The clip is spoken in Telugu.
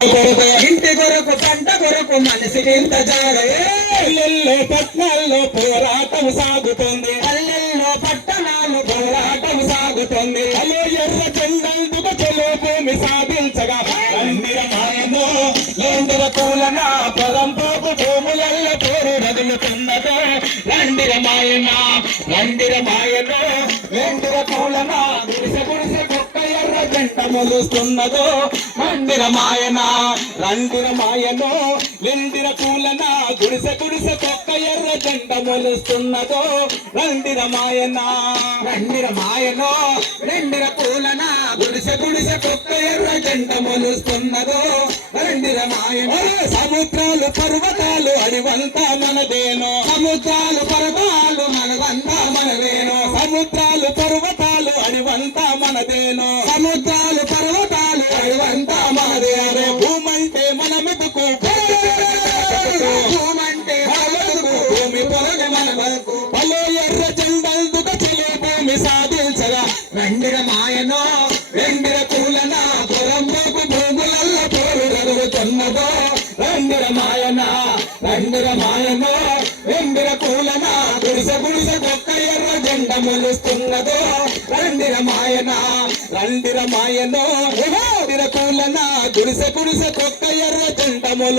ఇంటి కొరకు పంట కొరకు మనిషికి ఇంత జాగయే పల్లెల్లో పట్నాల్లో పోరాటం సాగుతుంది. పల్లెల్లో పట్టణాలు పోరాటం సాగుతుంది. అలో ఎర్ర జెండందుకు చెలో భూమి సాధించగా రండిర కూలన పరంపోపు భూములల్ల పేరు రగులుతున్నదో రండిర మాయన రండిర మాయను లేండిర కూలన మొలుస్తున్నదో రండిర మాయన రండిర మాయనో లెండిర కూలన గుడిసె గుడిసె కుక్క ఎర్ర జెండ మొలుస్తున్నదో రండిర మాయన మాయనో రెండిర పూలన గుడిసె గుడిసె కుక్క ఎర్ర జెండ మొలుస్తున్నదో రండిర మాయన. సముద్రాలు పర్వతాలు అడివంతా మనదేనో. సముద్రాలు పర్వతాలు మనవంతా మనదేనో. సముద్రాలు పర్వతాలు అడివంతా మనదేనో. సాధించగా రండిర మాయనో రెండిర పూలన పొరంబోకు భూములల్ల పేరు జరుగుతున్నదో రండిర మాయన రండిర మాయనో రెండిర పూలన గుడిసె గుడిసె కుక్క ఎర్ర జెండ మొలుస్తున్నదో. రండిర మాయన రండిర మాయనో కూలన గుడిసె గుడిసె కొక్క ఎర్ర జెండ మొలుస్తు